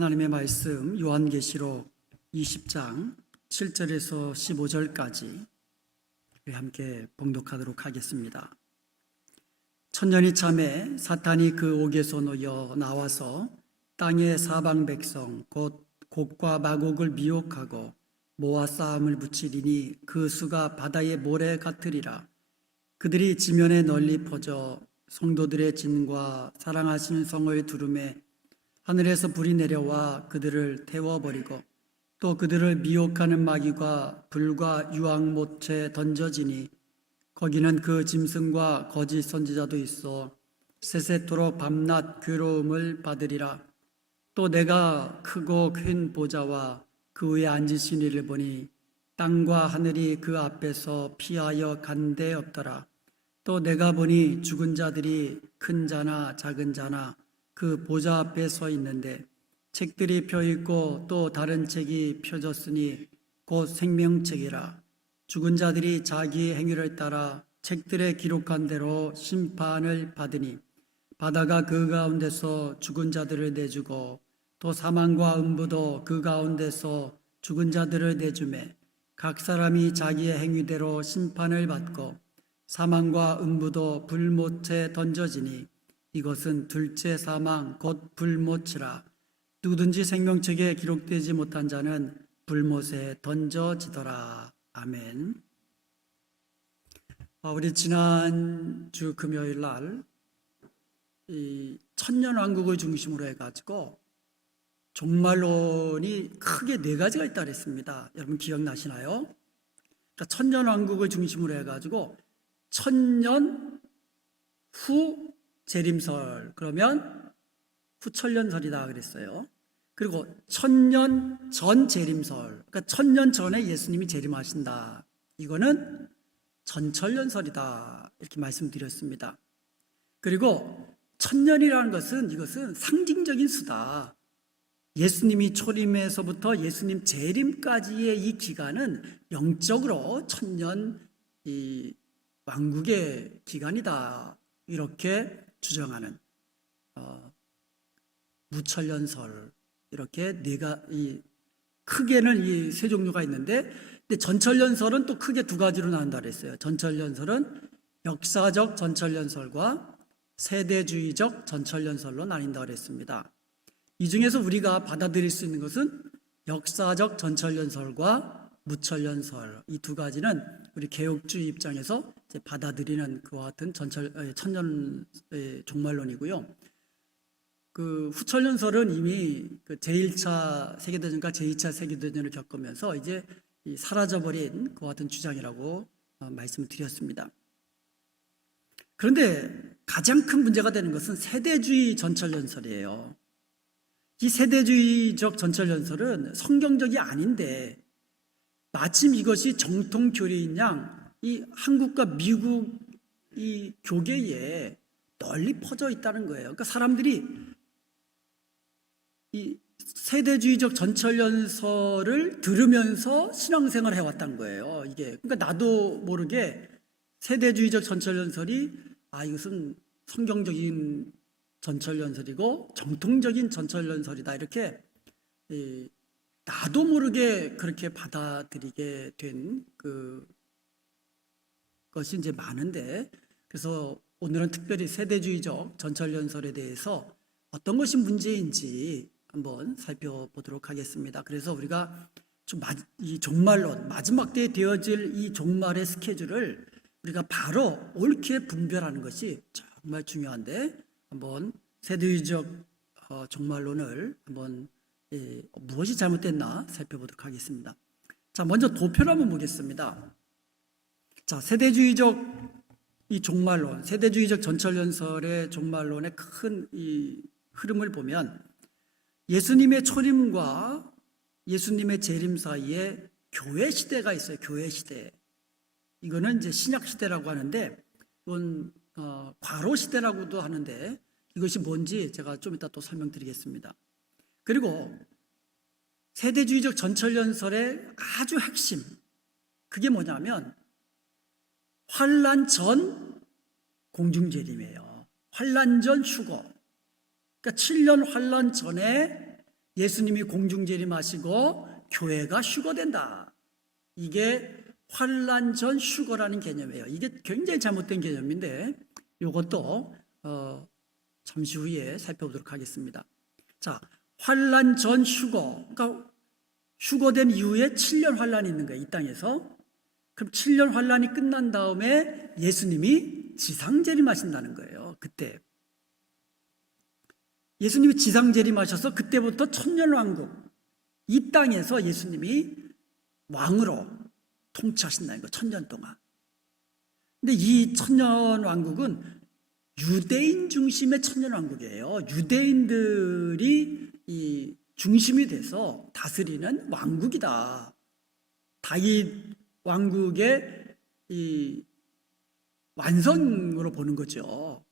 하나님의 말씀 요한계시록 20장 7절에서 15절까지 함께 봉독하도록 하겠습니다. 천년이 참에 사탄이 그 옥에서 놓여 나와서 땅의 사방 백성 곧 곡과 마곡을 미혹하고 모아 싸움을 붙이리니 그 수가 바다의 모래 같으리라. 그들이 지면에 널리 퍼져 성도들의 진과 사랑하시는 성을 두름에 하늘에서 불이 내려와 그들을 태워버리고 또 그들을 미혹하는 마귀가 불과 유황못에 던져지니 거기는 그 짐승과 거짓 선지자도 있어 세세토록 밤낮 괴로움을 받으리라. 또 내가 크고 큰 보좌와 그 위에 앉으신 이를 보니 땅과 하늘이 그 앞에서 피하여 간 데 없더라. 또 내가 보니 죽은 자들이 큰 자나 작은 자나 그 보좌 앞에 서 있는데 책들이 펴 있고 또 다른 책이 펴졌으니 곧 생명책이라. 죽은 자들이 자기 행위를 따라 책들에 기록한 대로 심판을 받으니 바다가 그 가운데서 죽은 자들을 내주고 또 사망과 음부도 그 가운데서 죽은 자들을 내주매 각 사람이 자기의 행위대로 심판을 받고 사망과 음부도 불못에 던져지니 이것은 둘째 사망 곧 불못이라. 누구든지 생명책에 기록되지 못한 자는 불못에 던져지더라. 아멘. 우리 지난주 금요일 날 이 천년왕국을 중심으로 해가지고 종말론이 크게 네 가지가 있다 그랬습니다. 여러분 기억나시나요? 그러니까 천년왕국을 중심으로 해가지고 천년 후 재림설, 그러면 후천년설이다 그랬어요. 그리고 천년 전 재림설, 그러니까 천년 전에 예수님이 재림하신다, 이거는 전천년설이다 이렇게 말씀드렸습니다. 그리고 천년이라는 것은 이것은 상징적인 수다. 예수님이 초림에서부터 예수님 재림까지의 이 기간은 영적으로 천년 이 왕국의 기간이다 이렇게 주장하는 무천년설, 이렇게 크게는 이 세 종류가 있는데, 근데 전천년설은 또 크게 두 가지로 나눈다 그랬어요. 전천년설은 역사적 전천년설과 세대주의적 전천년설로 나뉜다 그랬습니다. 이 중에서 우리가 받아들일 수 있는 것은 역사적 전천년설과 무천년설, 이 두 가지는 우리 개혁주의 입장에서 받아들이는 그와 같은 천년 종말론이고요. 그 후천년설은 이미 그 제1차 세계대전과 제2차 세계대전을 겪으면서 이제 사라져버린 그와 같은 주장이라고 말씀을 드렸습니다. 그런데 가장 큰 문제가 되는 것은 세대주의 전천년설이에요. 이 세대주의적 전천년설은 성경적이 아닌데 마침 이것이 정통 교리인 양 이 한국과 미국 이 교계에 널리 퍼져 있다는 거예요. 그러니까 사람들이 이 세대주의적 전천년설을 들으면서 신앙생활을 해왔다는 거예요. 이게 그러니까 나도 모르게 세대주의적 전천년설이 이것은 성경적인 전천년설이고 정통적인 전천년설이다, 이렇게 나도 모르게 그렇게 받아들이게 된 것이 이제 많은데, 그래서 오늘은 특별히 세대주의적 전천년설에 대해서 어떤 것이 문제인지 한번 살펴보도록 하겠습니다. 그래서 우리가 이 종말론, 마지막 때에 되어질 이 종말의 스케줄을 우리가 바로 옳게 분별하는 것이 정말 중요한데, 한번 세대주의적 종말론을 한번 무엇이 잘못됐나 살펴보도록 하겠습니다. 자, 먼저 도표를 한번 보겠습니다. 자, 세대주의적 이 종말론, 세대주의적 전천년설의 종말론의 큰 이 흐름을 보면 예수님의 초림과 예수님의 재림 사이에 교회 시대가 있어요. 교회 시대. 이거는 이제 신약 시대라고 하는데, 이건 과로 시대라고도 하는데, 이것이 뭔지 제가 좀 이따 또 설명드리겠습니다. 그리고 세대주의적 전천년설의 아주 핵심, 그게 뭐냐면 환란 전 공중재림이에요. 환란 전 휴거. 그러니까 7년 환란 전에 예수님이 공중 재림하시고 교회가 휴거된다. 이게 환란 전 휴거라는 개념이에요. 이게 굉장히 잘못된 개념인데 이것도 잠시 후에 살펴보도록 하겠습니다. 자, 환란 전 휴거, 그러니까 휴거된 이후에 7년 환란이 있는 거예요, 이 땅에서. 그럼 7년 환란이 끝난 다음에 예수님이 지상 재림하신다는 거예요. 그때 예수님이 지상 재림하셔서 그때부터 천년왕국, 이 땅에서 예수님이 왕으로 통치하신다는 거예요. 천년 동안. 근데 이 천년왕국은 유대인 중심의 천년왕국이에요. 유대인들이 이 중심이 돼서 다스리는 왕국이다. 다윗 왕국의 이 완성으로 보는 거죠.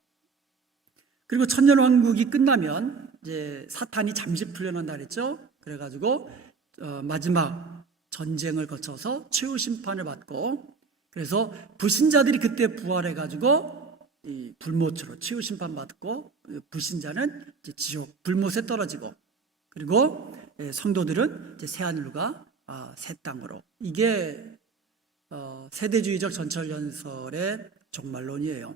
그리고 천년왕국이 끝나면 이제 사탄이 잠시 풀려난다 그랬죠. 그래가지고 마지막 전쟁을 거쳐서 최후 심판을 받고, 그래서 불신자들이 그때 부활해가지고 이 불못으로 최후 심판 받고, 불신자는 이제 지옥 불못에 떨어지고, 그리고 성도들은 이제 새 하늘과 새 땅으로. 이게 세대주의적 전철연설의 종말론이에요.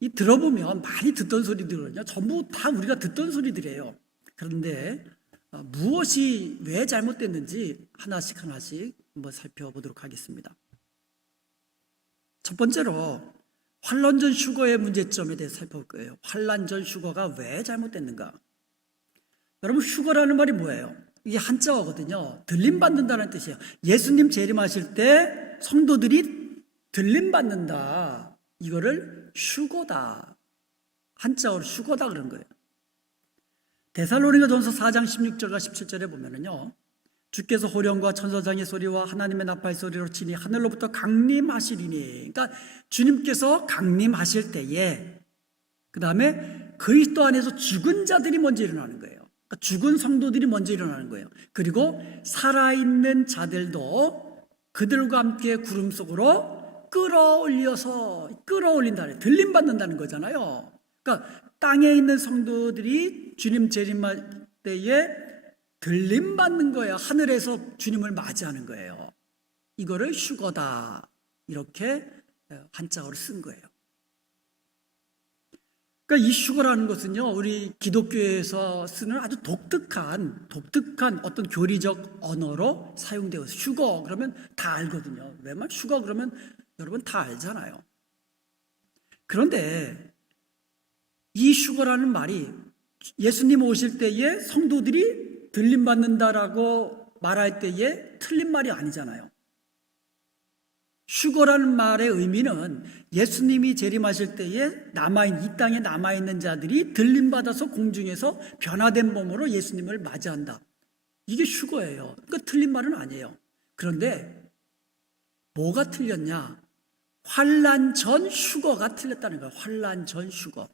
이 들어보면 많이 듣던 소리들은요, 전부 다 우리가 듣던 소리들이에요. 그런데 무엇이 왜 잘못됐는지 하나씩 하나씩 한번 살펴보도록 하겠습니다. 첫 번째로 환란 전 휴거의 문제점에 대해서 살펴볼 거예요. 환란 전 휴거가 왜 잘못됐는가? 여러분, 휴거라는 말이 뭐예요? 이게 한자어거든요. 들림받는다는 뜻이에요. 예수님 재림하실 때 성도들이 들림받는다. 이거를 휴거다. 한자어로 휴거다 그런 거예요. 데살로니가전서 4장 16절과 17절에 보면은요, 주께서 호령과 천사장의 소리와 하나님의 나팔 소리로 치니 하늘로부터 강림하시리니. 그러니까 주님께서 강림하실 때에, 그 다음에 그리스도 안에서 죽은 자들이 먼저 일어나는 거예요. 그러니까 죽은 성도들이 먼저 일어나는 거예요. 그리고 살아있는 자들도 그들과 함께 구름 속으로 끌어올린다. 들림받는다는 거잖아요. 그러니까 땅에 있는 성도들이 주님 재림할 때에 들림받는 거예요. 하늘에서 주님을 맞이하는 거예요. 이거를 휴거다. 이렇게 한자어로 쓴 거예요. 그러니까 이 휴거라는 것은요, 우리 기독교에서 쓰는 아주 독특한 어떤 교리적 언어로 사용되어 있어요. 휴거 그러면 다 알거든요. 왜냐면 휴거 그러면 여러분 다 알잖아요. 그런데 이 휴거라는 말이 예수님 오실 때에 성도들이 들림받는다라고 말할 때에 틀린 말이 아니잖아요. 휴거라는 말의 의미는 예수님이 재림하실 때에 이 땅에 남아있는 자들이 들림받아서 공중에서 변화된 몸으로 예수님을 맞이한다. 이게 휴거예요. 그러니까 틀린 말은 아니에요. 그런데 뭐가 틀렸냐? 환란 전 휴거가 틀렸다는 거예요. 환란 전 휴거.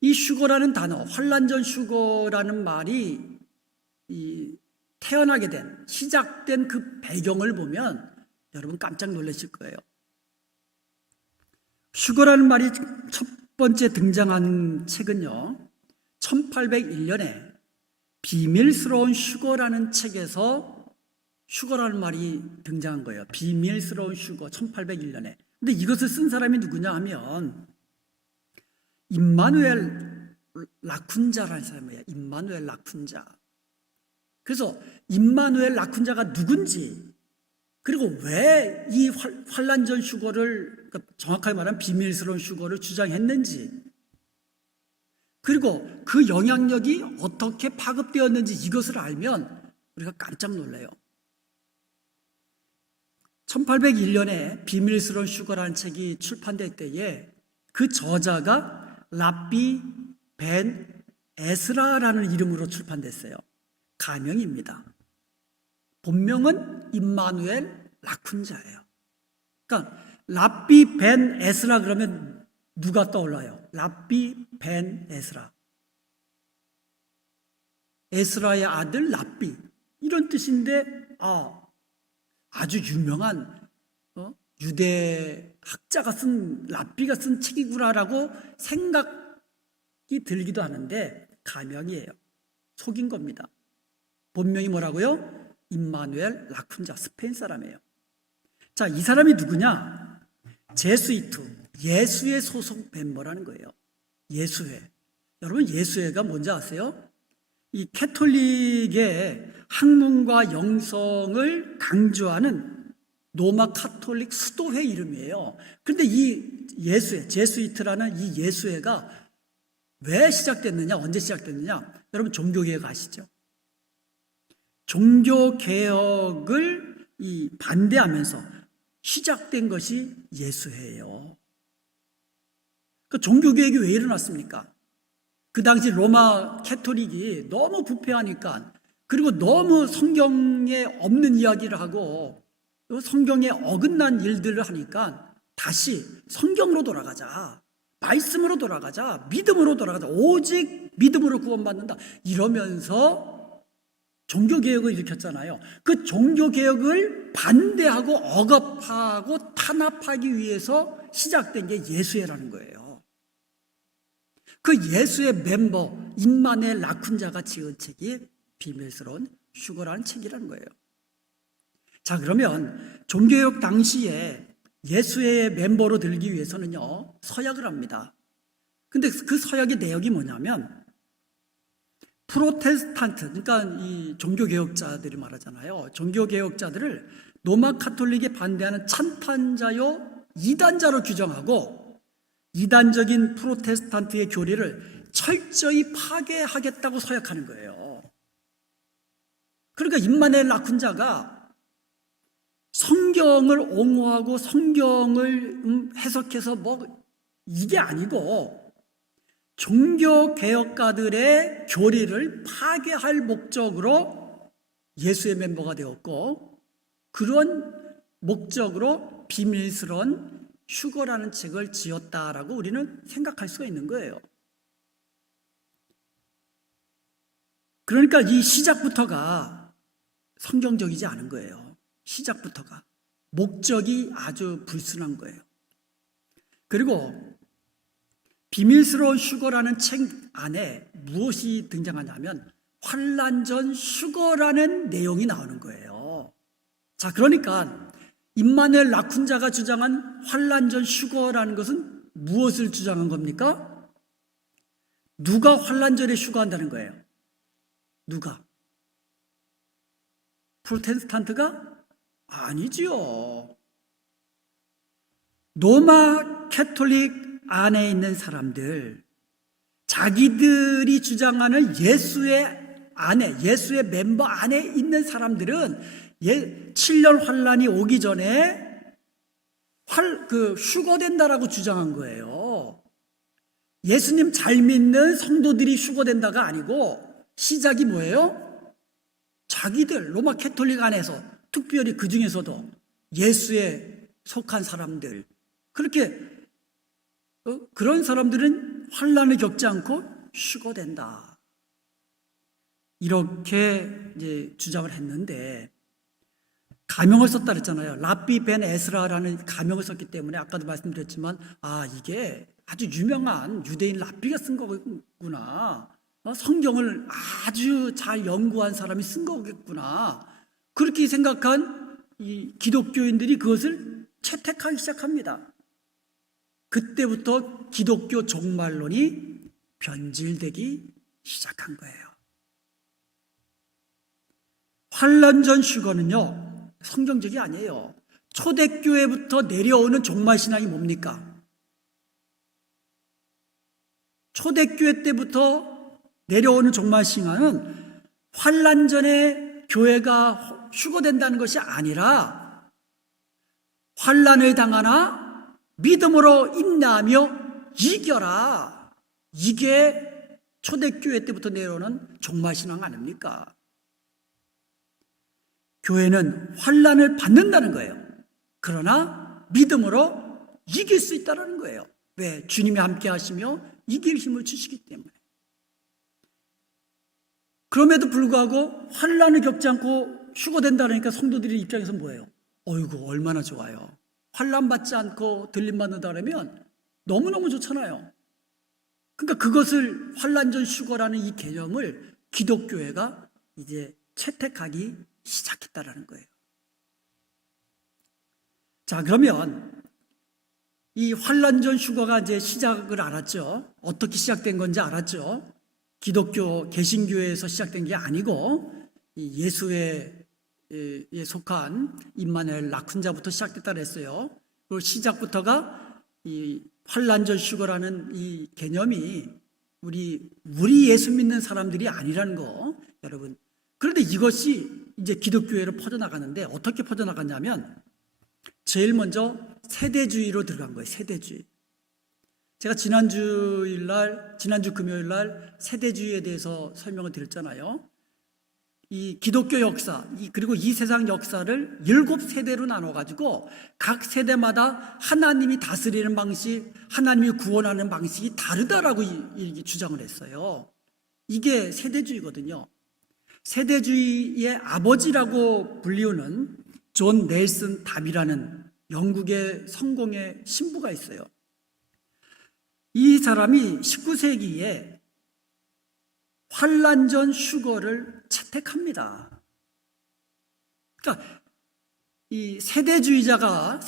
이 휴거라는 단어, 환란 전 휴거라는 말이 태어나게 된, 시작된 그 배경을 보면 여러분 깜짝 놀라실 거예요. 휴거라는 말이 첫 번째 등장한 책은요, 1801년에 비밀스러운 휴거라는 책에서 휴거라는 말이 등장한 거예요. 비밀스러운 휴거, 1801년에. 근데 이것을 쓴 사람이 누구냐 하면 임마누엘 라쿤자라는 사람이에요. 임마누엘 라쿤자. 그래서 임마누엘 라쿤자가 누군지, 그리고 왜 이 환란 전 휴거를, 그러니까 정확하게 말하면 비밀스러운 휴거를 주장했는지, 그리고 그 영향력이 어떻게 파급되었는지 이것을 알면 우리가 깜짝 놀라요. 1801년에 비밀스러운 휴거라는 책이 출판될 때에 그 저자가 랍비 벤 에스라라는 이름으로 출판됐어요. 가명입니다. 본명은 임마누엘 라쿤자예요. 그러니까 랍비 벤 에스라 그러면 누가 떠올라요? 랍비 벤 에스라. 에스라의 아들 랍비. 이런 뜻인데 아주 유명한 유대 학자가 쓴, 랍비가 쓴 책이구나라고 생각이 들기도 하는데 가명이에요. 속인 겁니다. 본명이 뭐라고요? 임마누엘 라쿤자, 스페인 사람이에요. 자, 이 사람이 누구냐? 제수이트, 예수회 소속 멤버라는 거예요. 예수회. 여러분, 예수회가 뭔지 아세요? 이 캐톨릭의 학문과 영성을 강조하는 로마 카톨릭 수도회 이름이에요. 그런데 이 예수회, 제수이트라는 이 예수회가 왜 시작됐느냐, 언제 시작됐느냐? 여러분, 종교개혁 아시죠? 종교개혁을 반대하면서 시작된 것이 예수회예요. 그 종교개혁이 왜 일어났습니까? 그 당시 로마 캐톨릭이 너무 부패하니까, 그리고 너무 성경에 없는 이야기를 하고 성경에 어긋난 일들을 하니까 다시 성경으로 돌아가자, 말씀으로 돌아가자, 믿음으로 돌아가자, 오직 믿음으로 구원받는다, 이러면서 종교개혁을 일으켰잖아요. 그 종교개혁을 반대하고 억압하고 탄압하기 위해서 시작된 게 예수회라는 거예요. 그 예수의 멤버 임마누엘 라쿤자가 지은 책이 비밀스러운 휴거라는 책이라는 거예요. 자, 그러면 종교개혁 당시에 예수의 멤버로 들기 위해서는요, 서약을 합니다. 근데 그 서약의 내용이 뭐냐면, 프로테스탄트, 그러니까 이 종교개혁자들이 말하잖아요. 종교개혁자들을 로마 카톨릭에 반대하는 찬탄자요, 이단자로 규정하고 이단적인 프로테스탄트의 교리를 철저히 파괴하겠다고 서약하는 거예요. 그러니까 임마누엘 라쿤자가 성경을 옹호하고 성경을 해석해서 이게 아니고 종교개혁가들의 교리를 파괴할 목적으로 예수의 멤버가 되었고, 그런 목적으로 비밀스러운 휴거라는 책을 지었다라고 우리는 생각할 수가 있는 거예요. 그러니까 이 시작부터가 성경적이지 않은 거예요. 시작부터가 목적이 아주 불순한 거예요. 그리고 비밀스러운 휴거라는 책 안에 무엇이 등장하냐면 환난 전 휴거라는 내용이 나오는 거예요. 자, 그러니까 임마누엘 라쿤자가 주장한 환난 전 휴거라는 것은 무엇을 주장한 겁니까? 누가 환난 전에 휴거한다는 거예요? 누가? 프로테스탄트가? 아니지요. 로마 캐톨릭 안에 있는 사람들, 자기들이 주장하는 예수의 안에, 예수의 멤버 안에 있는 사람들은 7년 환란이 오기 전에 휴거된다라고 주장한 거예요. 예수님 잘 믿는 성도들이 휴거된다가 아니고, 시작이 뭐예요? 자기들, 로마 캐톨릭 안에서, 특별히 그 중에서도 예수에 속한 사람들, 그런 사람들은 환난을 겪지 않고 휴거된다, 이렇게 이제 주장을 했는데, 가명을 썼다 그랬잖아요. 랍비 벤 에스라라는 가명을 썼기 때문에 아까도 말씀드렸지만, 이게 아주 유명한 유대인 랍비가 쓴 거구나, 성경을 아주 잘 연구한 사람이 쓴 거겠구나, 그렇게 생각한 이 기독교인들이 그것을 채택하기 시작합니다. 그때부터 기독교 종말론이 변질되기 시작한 거예요. 환란 전 휴거는요, 성경적이 아니에요. 초대교회부터 내려오는 종말신앙이 뭡니까? 초대교회 때부터 내려오는 종말신앙은 환란 전에 교회가 휴거된다는 것이 아니라, 환란을 당하나 믿음으로 인내하며 이겨라, 이게 초대교회 때부터 내려오는 종말신앙 아닙니까? 교회는 환란을 받는다는 거예요. 그러나 믿음으로 이길 수 있다는 거예요. 왜? 주님이 함께 하시며 이길 힘을 주시기 때문에. 그럼에도 불구하고 환란을 겪지 않고 휴거된다니까 성도들의 입장에서 뭐예요? 어이구, 얼마나 좋아요. 환난 받지 않고 들림받는다 그러면 너무너무 좋잖아요. 그러니까 그것을 환난 전 휴거라는 이 개념을 기독교회가 이제 채택하기 시작했다라는 거예요. 자, 그러면 이 환란전 휴거가 이제 시작을 알았죠. 어떻게 시작된 건지 알았죠. 기독교 개신교회에서 시작된 게 아니고 이 예수에 속한 임마누엘 라쿤자부터 시작됐다 그랬어요. 그 시작부터가 이 환란전 휴거라는 이 개념이 우리 예수 믿는 사람들이 아니라는 거, 여러분. 그런데 이것이 이제 기독교회로 퍼져나가는데 어떻게 퍼져나갔냐면 제일 먼저 세대주의로 들어간 거예요. 세대주의. 제가 지난주 금요일 날 세대주의에 대해서 설명을 드렸잖아요. 이 기독교 역사, 그리고 이 세상 역사를 7세대로 나눠가지고 각 세대마다 하나님이 다스리는 방식, 하나님이 구원하는 방식이 다르다라고 주장을 했어요. 이게 세대주의거든요. 세대주의의 아버지라고 불리우는 존 넬슨 답이라는 영국의 성공의 신부가 있어요. 이 사람이 19세기에 환란전 휴거를 채택합니다. 그러니까 이 세대주의자가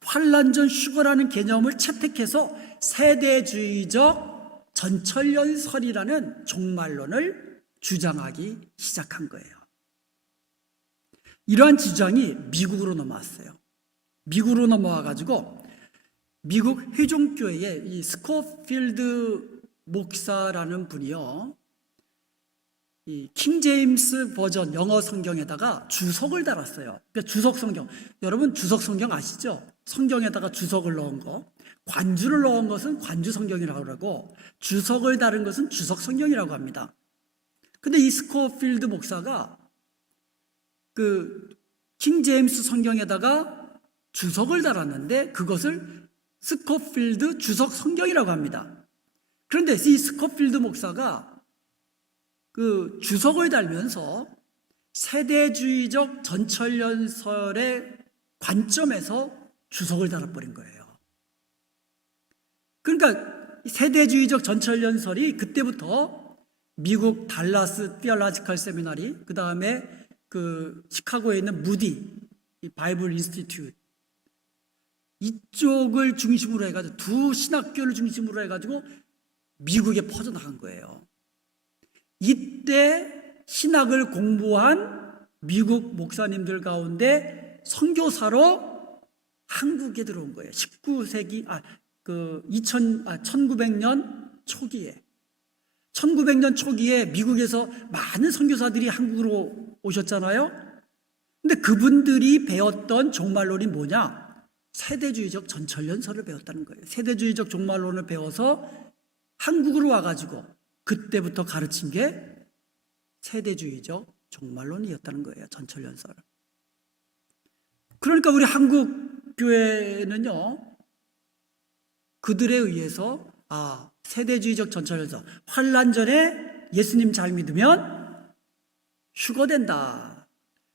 환란전 휴거라는 개념을 채택해서 세대주의적 전철연설이라는 종말론을 주장하기 시작한 거예요. 이러한 주장이 미국으로 넘어왔어요. 미국으로 넘어와가지고 미국 회종교회의 이 스코필드 목사라는 분이요, 이 킹제임스 버전 영어 성경에다가 주석을 달았어요. 그러니까 주석 성경, 여러분 주석 성경 아시죠? 성경에다가 주석을 넣은 거, 관주를 넣은 것은 관주 성경이라고 그러고 주석을 달은 것은 주석 성경이라고 합니다. 근데 이 스코필드 목사가 그 킹제임스 성경에다가 주석을 달았는데 그것을 스코필드 주석 성경이라고 합니다. 그런데 이 스코필드 목사가 그 주석을 달면서 세대주의적 전철연설의 관점에서 주석을 달아버린 거예요. 그러니까 세대주의적 전철연설이 그때부터 미국 달라스 티올로지컬 세미나리, 그 다음에 그 시카고에 있는 무디 바이블 인스티튜트, 이쪽을 중심으로 해가지고 두 신학교를 중심으로 해가지고 미국에 퍼져나간 거예요. 이때 신학을 공부한 미국 목사님들 가운데 선교사로 한국에 들어온 거예요. 1900년 초기에. 1900년 초기에 미국에서 많은 선교사들이 한국으로 오셨잖아요. 근데 그분들이 배웠던 종말론이 뭐냐? 세대주의적 전철연설을 배웠다는 거예요. 세대주의적 종말론을 배워서 한국으로 와가지고 그때부터 가르친 게 세대주의적 종말론이었다는 거예요. 전철연설. 그러니까 우리 한국 교회는요, 그들에 의해서 세대주의적 전철연설, 환란 전에 예수님 잘 믿으면 휴거된다.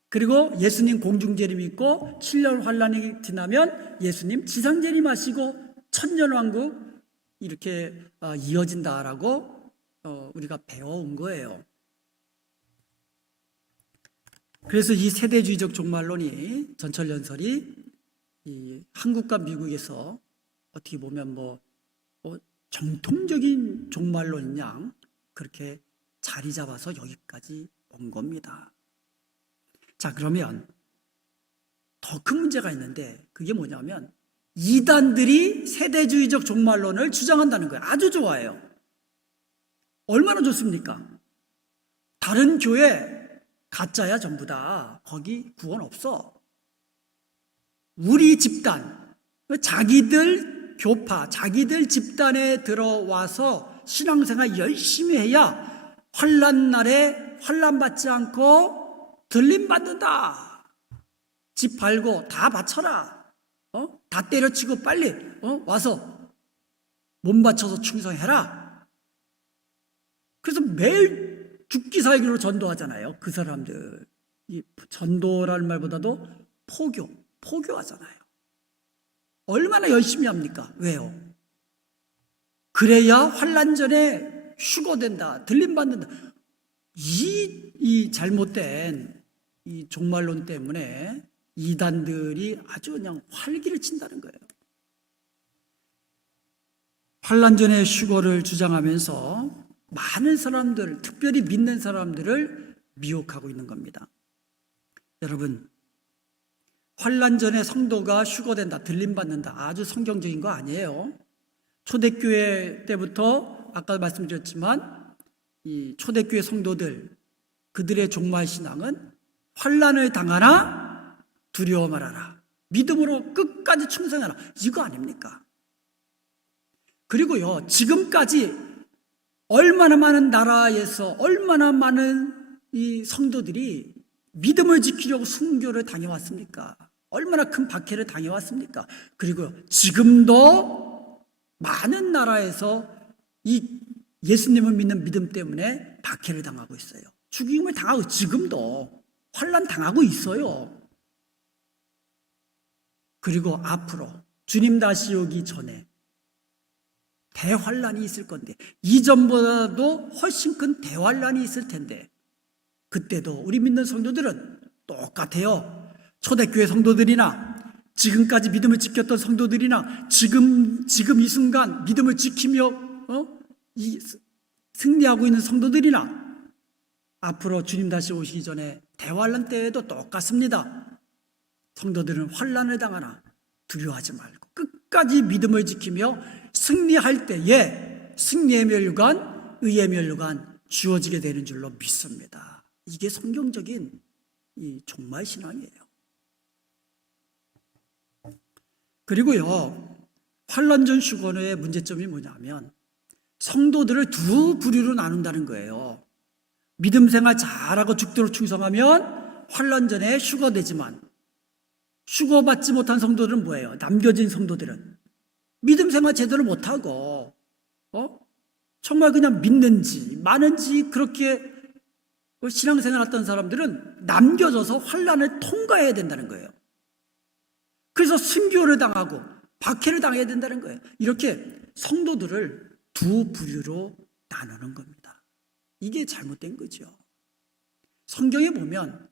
그리고 예수님 공중재림 있고 7년 환란이 지나면 예수님 지상재림 하시고 천년왕국 이렇게 이어진다라고 우리가 배워온 거예요. 그래서 이 세대주의적 종말론이, 전철연설이 이 한국과 미국에서 어떻게 보면 정통적인 종말론인 양 그렇게 자리 잡아서 여기까지 온 겁니다. 자, 그러면 더 큰 문제가 있는데 그게 뭐냐면 이단들이 세대주의적 종말론을 주장한다는 거예요. 아주 좋아요. 얼마나 좋습니까? 다른 교회 가짜야 전부 다. 거기 구원 없어. 우리 집단, 자기들 교파, 자기들 집단에 들어와서 신앙생활 열심히 해야 환난 날에 환난 받지 않고 들림 받는다. 집 팔고 다 바쳐라. 다 때려치고 빨리 와서 몸 바쳐서 충성해라. 그래서 매일 죽기 살기로 전도하잖아요. 그 사람들. 이 전도라는 말보다도 포교하잖아요. 얼마나 열심히 합니까? 왜요? 그래야 환난 전에 휴거된다, 들림 받는다. 이 잘못된 이 종말론 때문에 이단들이 아주 그냥 활기를 친다는 거예요. 환란전의 휴거를 주장하면서 많은 사람들, 특별히 믿는 사람들을 미혹하고 있는 겁니다. 여러분, 환란전에 성도가 휴거된다, 들림받는다, 아주 성경적인 거 아니에요. 초대교회 때부터 아까 말씀드렸지만 이 초대교회 성도들, 그들의 종말 신앙은 환란을 당하나 두려워 말아라, 믿음으로 끝까지 충성하라, 이거 아닙니까? 그리고요, 지금까지 얼마나 많은 나라에서 얼마나 많은 이 성도들이 믿음을 지키려고 순교를 당해왔습니까? 얼마나 큰 박해를 당해왔습니까? 그리고 지금도 많은 나라에서 이 예수님을 믿는 믿음 때문에 박해를 당하고 있어요. 죽임을 당하고, 지금도 환난 당하고 있어요. 그리고 앞으로 주님 다시 오기 전에 대환란이 있을 건데, 이전보다도 훨씬 큰 대환란이 있을 텐데, 그때도 우리 믿는 성도들은 똑같아요. 초대교회 성도들이나 지금까지 믿음을 지켰던 성도들이나 지금 이 순간 믿음을 지키며 승리하고 있는 성도들이나 앞으로 주님 다시 오시기 전에 대환란 때에도 똑같습니다. 성도들은 환란을 당하나 두려워하지 말고 끝까지 믿음을 지키며 승리할 때에 승리의 면류관, 의의 면류관 주어지게 되는 줄로 믿습니다. 이게 성경적인 이 종말 신앙이에요. 그리고요, 환란전 휴거의 문제점이 뭐냐면 성도들을 두 부류로 나눈다는 거예요. 믿음 생활 잘하고 죽도록 충성하면 환란전에 휴거되지만, 휴거받지 못한 성도들은 뭐예요? 남겨진 성도들은 믿음 생활 제대로 못하고 정말 그냥 믿는지 마는지 그렇게 신앙생활 했던 사람들은 남겨져서 환란을 통과해야 된다는 거예요. 그래서 순교를 당하고 박해를 당해야 된다는 거예요. 이렇게 성도들을 두 부류로 나누는 겁니다. 이게 잘못된 거죠. 성경에 보면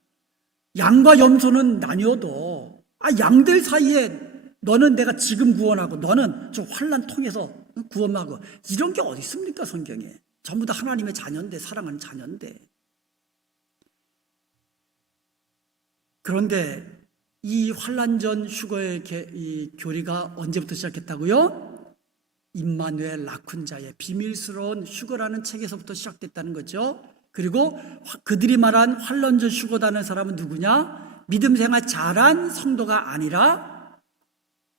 양과 염소는 나뉘어도 양들 사이에 너는 내가 지금 구원하고 너는 좀 환란 통해서 구원하고 이런 게 어디 있습니까? 성경에 전부 다 하나님의 자녀인데, 사랑하는 자녀인데. 그런데 이 환란전 휴거의 이 교리가 언제부터 시작했다고요? 임마누엘 라쿤자의 비밀스러운 휴거라는 책에서부터 시작됐다는 거죠. 그리고 그들이 말한 환란전 휴거다는 사람은 누구냐? 믿음 생활 잘한 성도가 아니라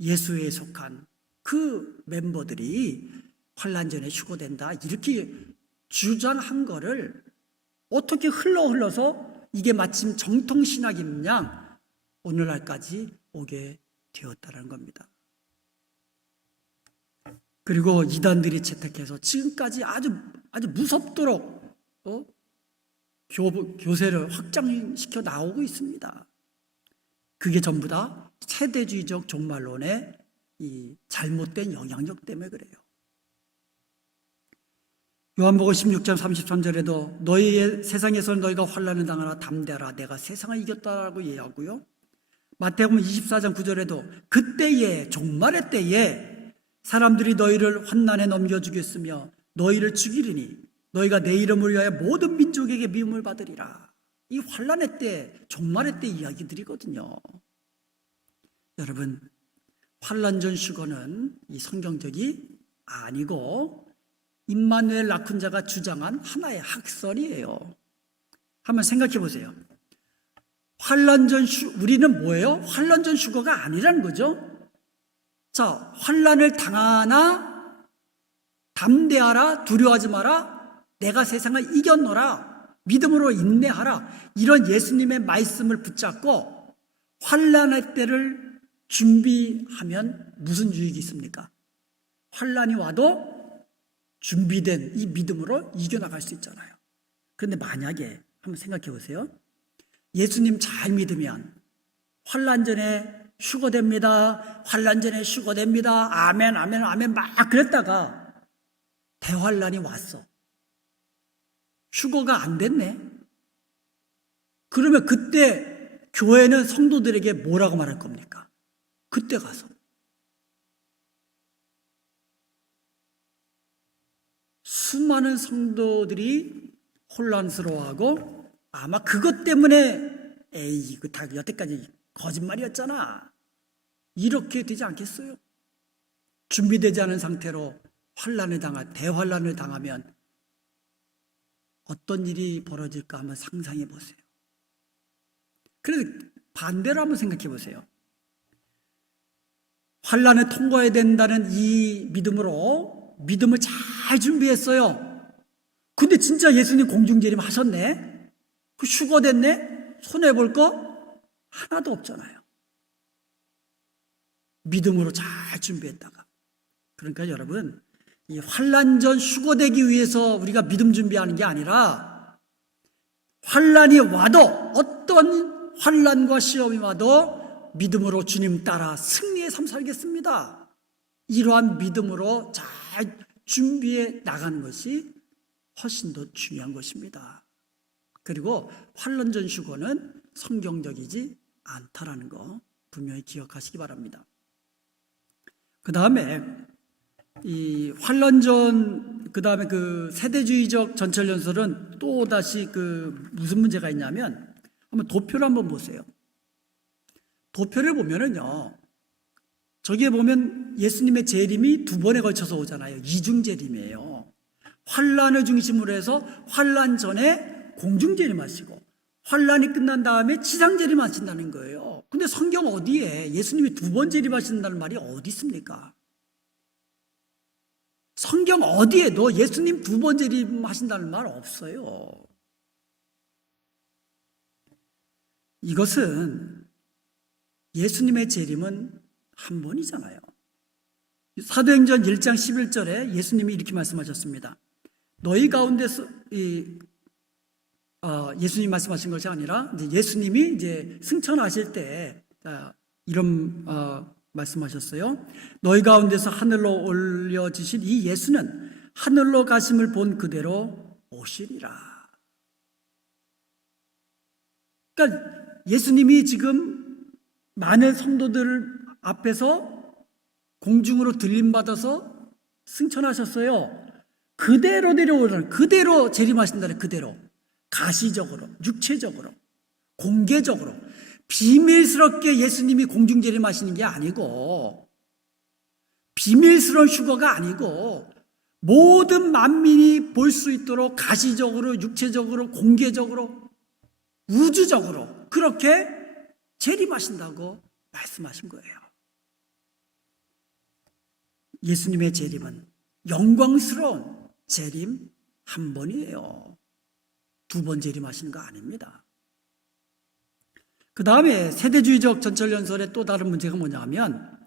예수에 속한 그 멤버들이 환란전에 휴거된다, 이렇게 주장한 거를 어떻게 흘러서 이게 마침 정통신학인 양 오늘날까지 오게 되었다는 겁니다. 그리고 이단들이 채택해서 지금까지 아주 무섭도록 교세를 확장시켜 나오고 있습니다. 그게 전부 다 세대주의적 종말론의 이 잘못된 영향력 때문에 그래요. 요한복음 16장 33절에도 너희의 세상에서는 너희가 환난을 당하나 담대하라, 내가 세상을 이겼다라고 얘기하고요. 마태복음 24장 9절에도 그때에, 종말의 때에 사람들이 너희를 환난에 넘겨주겠으며 너희를 죽이리니 너희가 내 이름을 위하여 모든 민족에게 미움을 받으리라. 이 환난의 때, 종말의 때 이야기들이거든요. 여러분, 환란전 휴거는 이 성경적이 아니고 임마누엘 라쿤자가 주장한 하나의 학설이에요. 한번 생각해 보세요. 우리는 뭐예요? 환란전 휴거가 아니라는 거죠. 자, 환란을 당하나 담대하라, 두려워하지 마라, 내가 세상을 이겼노라, 믿음으로 인내하라, 이런 예수님의 말씀을 붙잡고 환란의 때를 준비하면 무슨 유익이 있습니까? 환란이 와도 준비된 이 믿음으로 이겨나갈 수 있잖아요. 그런데 만약에 한번 생각해 보세요. 예수님 잘 믿으면 환란전에 휴거됩니다, 환란전에 휴거됩니다, 아멘 아멘 아멘 막 그랬다가 대환란이 왔어. 휴거가 안 됐네. 그러면 그때 교회는 성도들에게 뭐라고 말할 겁니까? 그때 가서 수많은 성도들이 혼란스러워하고 아마 그것 때문에 에이 이거 다 여태까지 거짓말이었잖아 이렇게 되지 않겠어요? 준비되지 않은 상태로 대환란을 당하면 어떤 일이 벌어질까 한번 상상해 보세요. 그래서 반대로 한번 생각해 보세요. 환란을 통과해야 된다는 이 믿음을 잘 준비했어요. 근데 진짜 예수님 공중재림 하셨네? 그 휴거됐네? 손해볼 거 하나도 없잖아요. 믿음으로 잘 준비했다가. 그러니까 여러분, 이 환란 전 휴거되기 위해서 우리가 믿음 준비하는 게 아니라 환란이 와도 어떤 환란과 시험이 와도 믿음으로 주님 따라 승리의 삶 살겠습니다. 이러한 믿음으로 잘 준비해 나가는 것이 훨씬 더 중요한 것입니다. 그리고 환란 전 휴거는 성경적이지 않다라는 거 분명히 기억하시기 바랍니다. 그 다음에 이 환란 전, 그 다음에 그 세대주의적 전철연설은 또 다시 그 무슨 문제가 있냐면 한번 도표를 한번 보세요. 도표를 보면은요, 저기에 보면 예수님의 재림이 두 번에 걸쳐서 오잖아요. 이중 재림이에요. 환란을 중심으로 해서 환란 전에 공중 재림하시고 환란이 끝난 다음에 지상 재림하신다는 거예요. 근데 성경 어디에 예수님이 두 번 재림하신다는 말이 어디 있습니까? 성경 어디에도 예수님 두 번 재림하신다는 말 없어요. 이것은 예수님의 재림은 한 번이잖아요. 사도행전 1장 11절에 예수님이 이렇게 말씀하셨습니다. 너희 가운데서 예수님 말씀하신 것이 아니라 이제 예수님이 이제 승천하실 때 이런 말씀하셨어요. 너희 가운데서 하늘로 올려지신 이 예수는 하늘로 가심을 본 그대로 오시리라. 그러니까 예수님이 지금 많은 성도들 앞에서 공중으로 들림받아서 승천하셨어요. 그대로 내려오라는, 그대로 재림하신다는, 그대로 가시적으로, 육체적으로, 공개적으로 비밀스럽게 예수님이 공중 재림하시는 게 아니고 비밀스러운 휴거가 아니고 모든 만민이 볼 수 있도록 가시적으로, 육체적으로, 공개적으로, 우주적으로 그렇게 재림하신다고 말씀하신 거예요. 예수님의 재림은 영광스러운 재림 한 번이에요. 두 번 재림하시는 거 아닙니다. 그 다음에 세대주의적 전철연설의 또 다른 문제가 뭐냐 하면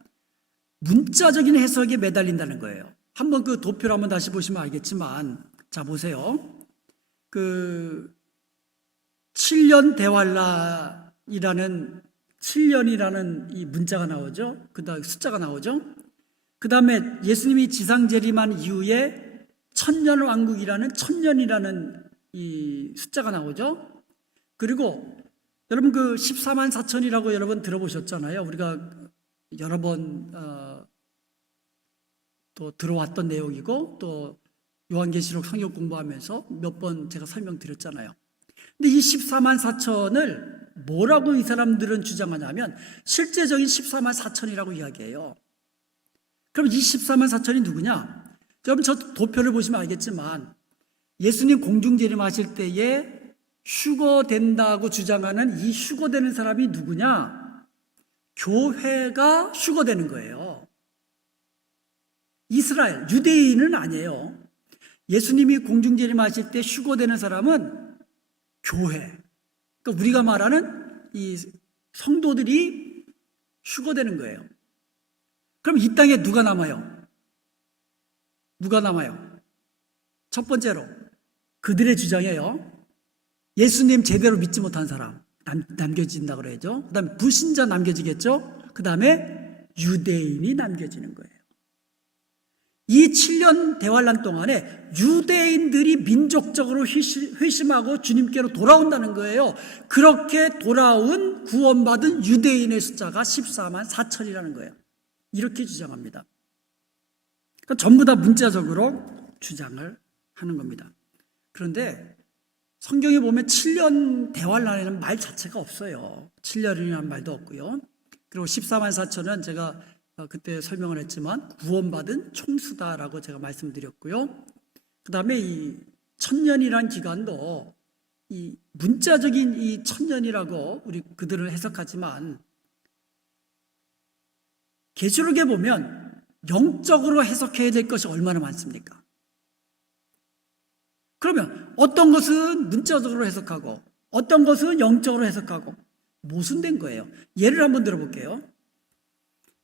문자적인 해석에 매달린다는 거예요. 한번 그 도표를 한번 다시 보시면 알겠지만, 자 보세요. 그 7년 대환란이라는 7년이라는 이 문자가 나오죠. 그 다음 숫자가 나오죠. 그 다음에 예수님이 지상 재림한 이후에 천년 왕국이라는 천년이라는 이 숫자가 나오죠. 그리고 여러분 그 14만 4천이라고 여러분 들어보셨잖아요. 우리가 여러 번 또 들어왔던 내용이고 또 요한계시록 성경 공부하면서 몇 번 제가 설명드렸잖아요. 근데 이 14만 4천을 뭐라고 이 사람들은 주장하냐면 실제적인 14만 4천이라고 이야기해요. 그럼 이 14만 4천이 누구냐? 여러분 저 도표를 보시면 알겠지만 예수님 공중재림하실 때에 휴거된다고 주장하는 이 휴거되는 사람이 누구냐? 교회가 휴거되는 거예요. 이스라엘, 유대인은 아니에요. 예수님이 공중재림하실 때 휴거되는 사람은 교회. 그러니까 우리가 말하는 이 성도들이 휴거되는 거예요. 그럼 이 땅에 누가 남아요? 누가 남아요? 첫 번째로 그들의 주장이에요. 예수님 제대로 믿지 못한 사람 남겨진다고 그러죠. 그 다음에 불신자 남겨지겠죠. 그 다음에 유대인이 남겨지는 거예요. 이 7년 대환란 동안에 유대인들이 민족적으로 회심하고 주님께로 돌아온다는 거예요. 그렇게 돌아온 구원받은 유대인의 숫자가 14만 4천이라는 거예요. 이렇게 주장합니다. 그러니까 전부 다 문자적으로 주장을 하는 겁니다. 그런데 성경에 보면 7년 대환란에는 말 자체가 없어요. 7년이라는 말도 없고요. 그리고 14만 4천은 제가 그때 설명을 했지만 구원받은 총수다라고 제가 말씀드렸고요. 그 다음에 이 천년이란 기간도 이 문자적인 이 천년이라고 우리 그들은 해석하지만 계시록에 보면 영적으로 해석해야 될 것이 얼마나 많습니까? 그러면 어떤 것은 문자적으로 해석하고 어떤 것은 영적으로 해석하고 모순된 거예요. 예를 한번 들어볼게요.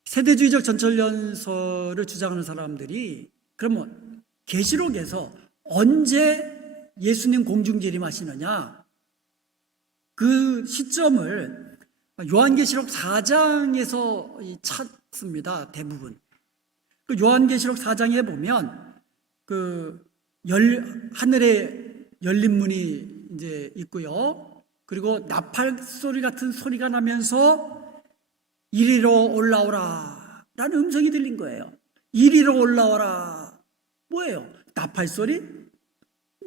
세대주의적 전철연설을 주장하는 사람들이 그러면 계시록에서 언제 예수님 공중재림하시느냐 그 시점을 요한계시록 4장에서 찾습니다. 대부분. 그 요한계시록 4장에 보면 하늘에 열린 문이 이제 있고요. 그리고 나팔 소리 같은 소리가 나면서 이리로 올라오라 라는 음성이 들린 거예요. 이리로 올라와라. 뭐예요? 나팔 소리?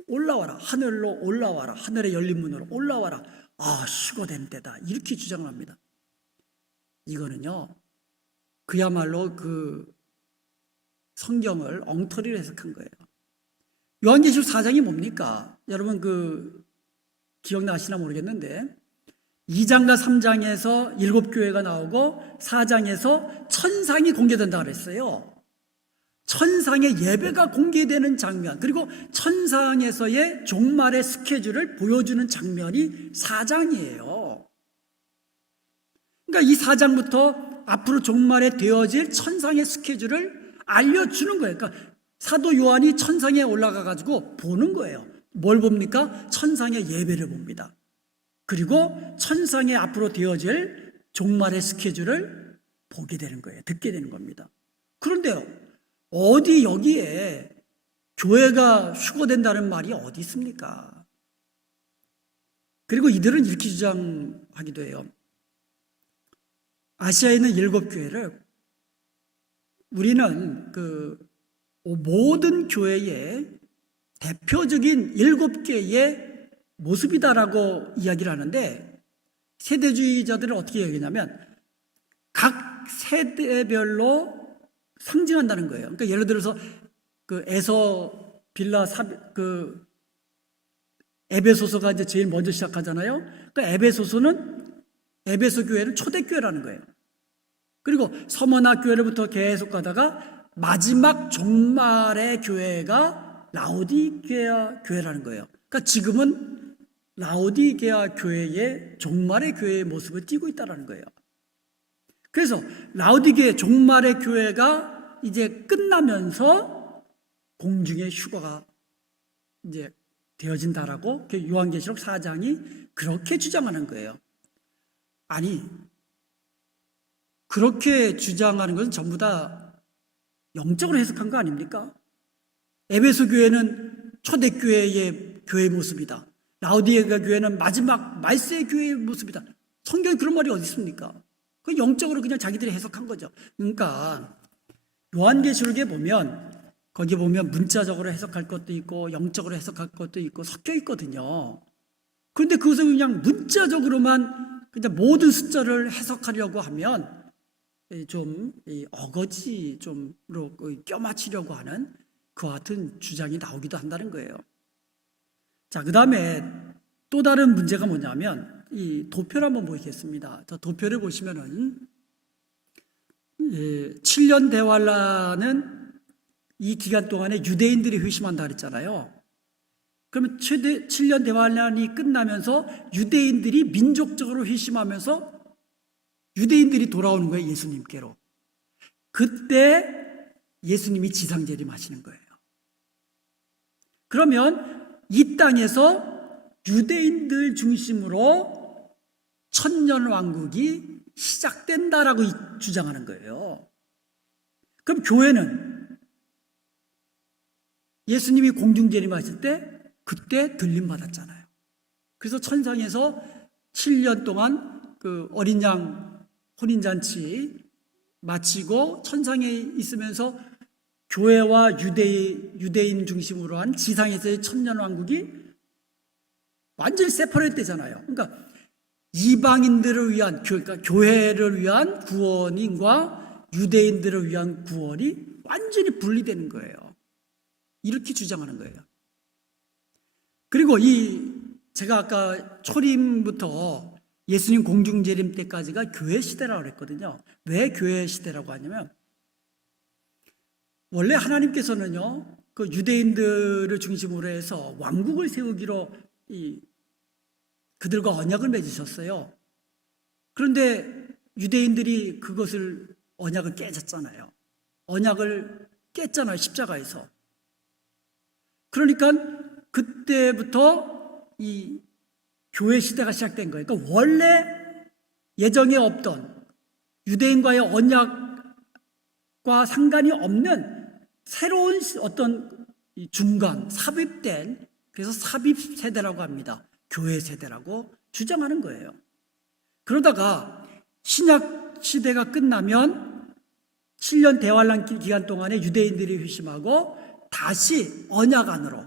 올라와라. 하늘로 올라와라. 하늘에 열린 문으로 올라와라. 아, 휴거된 때다. 이렇게 주장을 합니다. 이거는요, 그야말로 그 성경을 엉터리로 해석한 거예요. 요한계시록 4장이 뭡니까? 여러분 기억나시나 모르겠는데 2장과 3장에서 7교회가 나오고 4장에서 천상이 공개된다 그랬어요. 천상의 예배가 공개되는 장면, 그리고 천상에서의 종말의 스케줄을 보여주는 장면이 4장이에요. 그러니까 이 4장부터 앞으로 종말에 되어질 천상의 스케줄을 알려주는 거예요. 그러니까 사도 요한이 천상에 올라가 가지고 보는 거예요. 뭘 봅니까? 천상의 예배를 봅니다. 그리고 천상에 앞으로 되어질 종말의 스케줄을 보게 되는 거예요. 듣게 되는 겁니다. 그런데요, 어디 여기에 교회가 휴거된다는 말이 어디 있습니까? 그리고 이들은 이렇게 주장하기도 해요. 아시아에 있는 7교회를 우리는 모든 교회의 대표적인 7개의 모습이다라고 이야기를 하는데, 세대주의자들은 어떻게 얘기하냐면 각 세대별로 상징한다는 거예요. 그러니까 예를 들어서 에서 빌라 에베소서가 이제 제일 먼저 시작하잖아요. 그러니까 에베소 교회는 초대교회라는 거예요. 그리고 서머나 교회로부터 계속 가다가 마지막 종말의 교회가 라오디게아 교회라는 거예요. 그러니까 지금은 라오디게아 교회의 종말의 교회의 모습을 띠고 있다는 거예요. 그래서 라오디게아 종말의 교회가 이제 끝나면서 공중의 휴거가 이제 되어진다라고 요한계시록 4장이 그렇게 주장하는 거예요. 아니, 그렇게 주장하는 것은 전부 다 영적으로 해석한 거 아닙니까? 에베소 교회는 초대교회의 교회의 모습이다. 라오디게아 교회는 마지막 말세의 교회의 모습이다. 성경에 그런 말이 어디 있습니까? 그 영적으로 그냥 자기들이 해석한 거죠. 그러니까 요한계시록에 보면 거기 보면 문자적으로 해석할 것도 있고 영적으로 해석할 것도 있고 섞여 있거든요. 그런데 그것을 그냥 문자적으로만 그냥 모든 숫자를 해석하려고 하면 좀 어거지 좀으로 껴맞추려고 하는 그와 같은 주장이 나오기도 한다는 거예요. 자, 그 다음에 또 다른 문제가 뭐냐면 이 도표를 한번 보겠습니다. 저 도표를 보시면은 7년 대환란은 이 기간 동안에 유대인들이 회심한다 그랬잖아요. 그러면 7년 대환란이 끝나면서 유대인들이 민족적으로 회심하면서 유대인들이 돌아오는 거예요, 예수님께로. 그때 예수님이 지상재림하시는 거예요. 그러면 이 땅에서 유대인들 중심으로 천년왕국이 시작된다라고 주장하는 거예요. 그럼 교회는 예수님이 공중재림하실 때 그때 들림 받았잖아요. 그래서 천상에서 7년 동안 그 어린 양 혼인잔치 마치고 천상에 있으면서 교회와 유대인 중심으로 한 지상에서의 천년왕국이 완전히 세퍼레이트 되잖아요. 그러니까 이방인들을 위한, 그러니까 교회를 위한 구원인과 유대인들을 위한 구원이 완전히 분리되는 거예요. 이렇게 주장하는 거예요. 그리고 제가 아까 초림부터 예수님 공중재림 때까지가 교회 시대라고 그랬거든요. 왜 교회 시대라고 하냐면, 원래 하나님께서는요, 그 유대인들을 중심으로 해서 왕국을 세우기로 그들과 언약을 맺으셨어요. 그런데 유대인들이 그것을 언약을 깨졌잖아요. 언약을 깼잖아요, 십자가에서. 그러니까 그때부터 이 교회 시대가 시작된 거예요. 그러니까 원래 예정에 없던 유대인과의 언약과 상관이 없는 새로운 어떤 중간, 삽입된, 그래서 삽입 세대라고 합니다. 교회 세대라고 주장하는 거예요. 그러다가 신약 시대가 끝나면 7년 대환란 기간 동안에 유대인들이 회심하고 다시 언약 안으로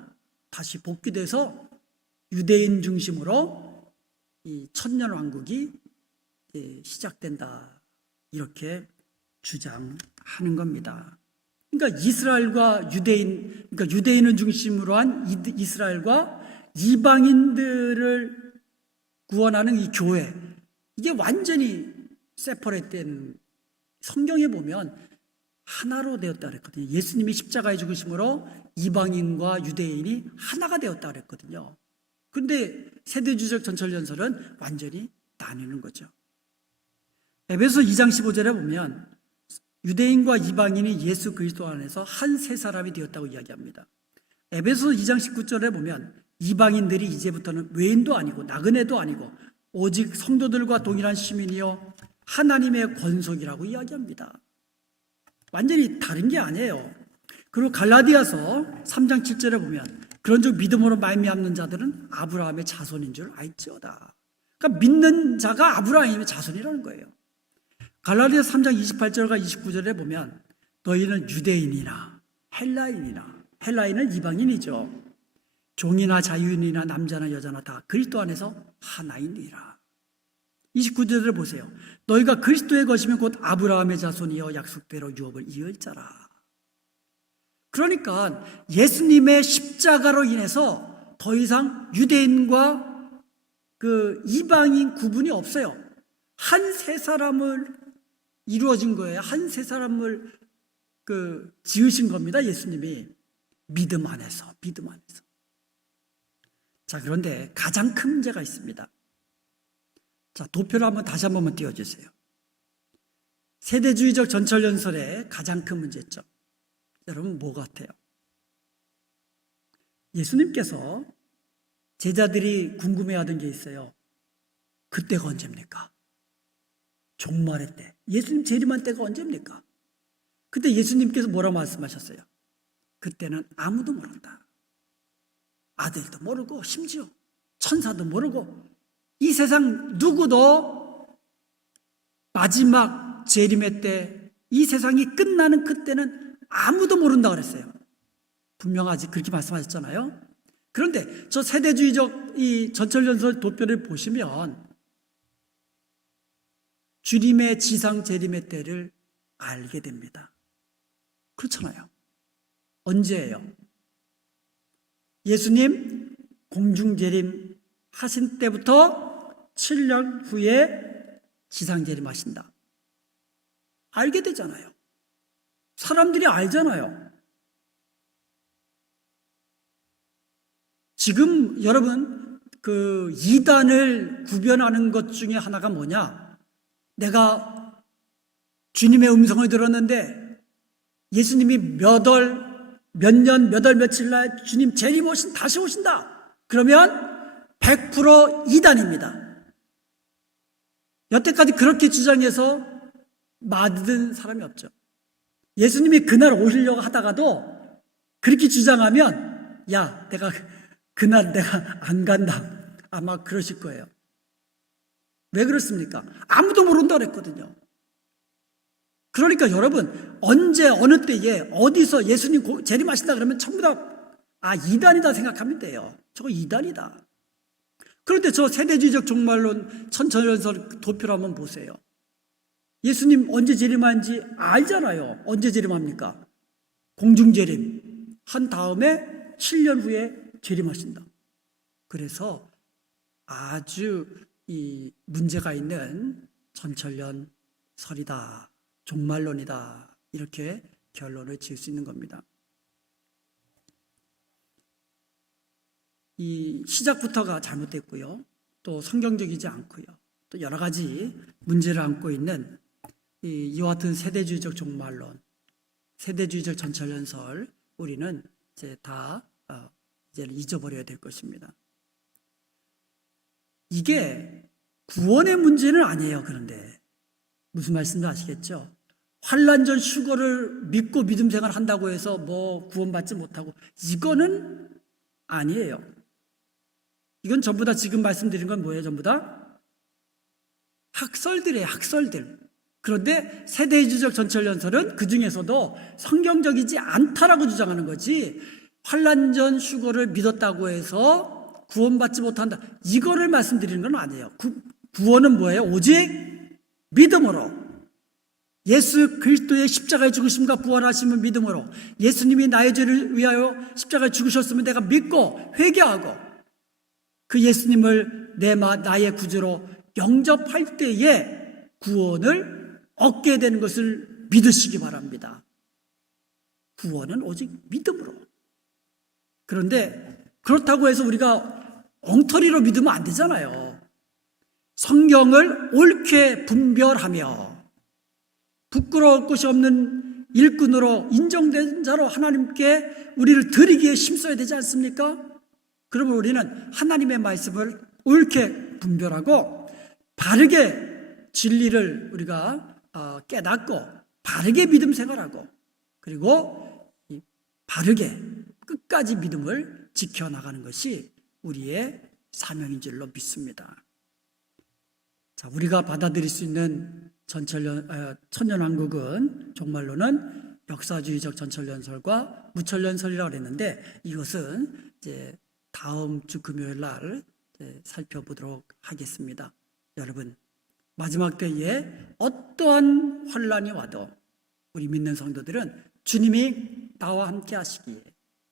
다시 복귀돼서 유대인 중심으로 이 천년왕국이 시작된다, 이렇게 주장하는 겁니다. 그러니까 이스라엘과 유대인, 그러니까 유대인을 중심으로 한 이스라엘과 이방인들을 구원하는 이 교회, 이게 완전히 세퍼레이트된, 성경에 보면 하나로 되었다 그랬거든요. 예수님이 십자가에 죽으심으로 이방인과 유대인이 하나가 되었다 그랬거든요. 그런데 세대주의적 전철전설은 완전히 나누는 거죠. 에베소 2장 15절에 보면 유대인과 이방인이 예수 그리스도 안에서 한 세 사람이 되었다고 이야기합니다. 에베소 2장 19절에 보면 이방인들이 이제부터는 외인도 아니고 나그네도 아니고 오직 성도들과 동일한 시민이요 하나님의 권속이라고 이야기합니다. 완전히 다른 게 아니에요. 그리고 갈라디아서 3장 7절에 보면 그런즉 믿음으로 말미암는 자들은 아브라함의 자손인 줄 알지어다. 그러니까 믿는 자가 아브라함의 자손이라는 거예요. 갈라디아서 3장 28절과 29절에 보면 너희는 유대인이나 헬라인이나, 헬라인은 이방인이죠, 종이나 자유인이나 남자나 여자나 다 그리스도 안에서 하나이니라. 29절을 보세요. 너희가 그리스도의 것이면 곧 아브라함의 자손이여 약속대로 유업을 이을 자라. 그러니까 예수님의 십자가로 인해서 더 이상 유대인과 그 이방인 구분이 없어요. 한 세 사람을 이루어진 거예요. 한 세 사람을 지으신 겁니다, 예수님이. 믿음 안에서. 자, 그런데 가장 큰 문제가 있습니다. 자, 도표를 다시 한 번만 띄워주세요. 세대주의적 전철전설의 가장 큰 문제점, 여러분 뭐 같아요? 예수님께서 제자들이 궁금해하던 게 있어요. 그때가 언제입니까? 종말의 때, 예수님 재림한 때가 언제입니까? 그때 예수님께서 뭐라고 말씀하셨어요? 그때는 아무도 모른다. 아들도 모르고 심지어 천사도 모르고 이 세상 누구도 마지막 재림의 때, 이 세상이 끝나는 그때는 아무도 모른다 그랬어요. 분명하지 그렇게 말씀하셨잖아요. 그런데 저 세대주의적 이 전철전설 도표를 보시면 주님의 지상 재림의 때를 알게 됩니다. 그렇잖아요. 언제예요? 예수님 공중재림 하신 때부터 7년 후에 지상재림 하신다. 알게 되잖아요. 사람들이 알잖아요. 지금 여러분 그 이단을 구별하는 것 중에 하나가 뭐냐? 내가 주님의 음성을 들었는데 예수님이 몇 년, 몇 월, 며칠 날 주님 재림 다시 오신다. 그러면 100% 이단입니다. 여태까지 그렇게 주장해서 받은 사람이 없죠. 예수님이 그날 오시려고 하다가도 그렇게 주장하면 야, 그날 내가 안 간다. 아마 그러실 거예요. 왜 그렇습니까? 아무도 모른다 그랬거든요. 그러니까 여러분, 언제 어느 때에 어디서 예수님 재림하신다 그러면 전부 다 이단이다 생각하면 돼요. 저거 이단이다. 그런데 저 세대주의적 종말론 천천연설 도표를 한번 보세요. 예수님 언제 재림하는지 알잖아요. 언제 재림합니까? 공중재림 한 다음에 7년 후에 재림하신다. 그래서 아주 이 문제가 있는 천천연설이다, 종말론이다, 이렇게 결론을 지을 수 있는 겁니다. 이 시작부터가 잘못됐고요. 또 성경적이지 않고요. 또 여러 가지 문제를 안고 있는 이와 같은 세대주의적 종말론, 세대주의적 전철연설, 우리는 이제 다 이제 잊어버려야 될 것입니다. 이게 구원의 문제는 아니에요. 그런데 무슨 말씀인지 아시겠죠? 환난 전 휴거를 믿고 믿음 생활 한다고 해서 뭐 구원받지 못하고, 이거는 아니에요. 이건 전부 다 지금 말씀드린 건 뭐예요? 전부 다 학설들이에요. 학설들. 그런데 세대주의적 전철연설은 그 중에서도 성경적이지 않다라고 주장하는 거지, 환난 전 휴거를 믿었다고 해서 구원받지 못한다, 이거를 말씀드리는 건 아니에요. 구원은 뭐예요? 오직 믿음으로, 예수 그리스도의 십자가에 죽으심과 부활하심을 믿음으로, 예수님이 나의 죄를 위하여 십자가에 죽으셨으면 내가 믿고 회개하고 그 예수님을 나의 구주로 영접할 때에 구원을 얻게 되는 것을 믿으시기 바랍니다. 구원은 오직 믿음으로. 그런데 그렇다고 해서 우리가 엉터리로 믿으면 안 되잖아요. 성경을 옳게 분별하며 부끄러울 것이 없는 일꾼으로 인정된 자로 하나님께 우리를 드리기에 힘써야 되지 않습니까? 그러면 우리는 하나님의 말씀을 옳게 분별하고 바르게 진리를 우리가 깨닫고 바르게 믿음 생활하고, 그리고 바르게 끝까지 믿음을 지켜나가는 것이 우리의 사명인 줄로 믿습니다. 자, 우리가 받아들일 수 있는 천년왕국은 종말로는 역사주의적 전철연설과 무천연설이라고 했는데, 이것은 이제 다음 주 금요일 날 살펴보도록 하겠습니다. 여러분, 마지막 때에 어떠한 환난이 와도 우리 믿는 성도들은 주님이 나와 함께 하시기에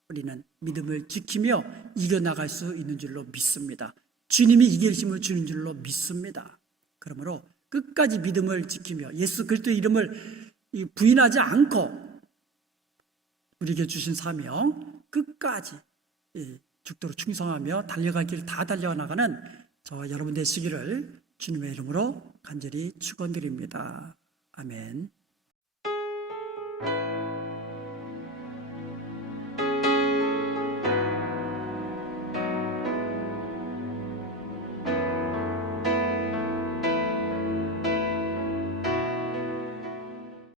우리는 믿음을 지키며 이겨나갈 수 있는 줄로 믿습니다. 주님이 이길 힘을 주는 줄로 믿습니다. 그러므로 끝까지 믿음을 지키며 예수 그리스도의 이름을 부인하지 않고 우리에게 주신 사명 끝까지 죽도록 충성하며 달려갈 길 다 달려나가는 저와 여러분 되시기를 주님의 이름으로 간절히 축원드립니다. 아멘.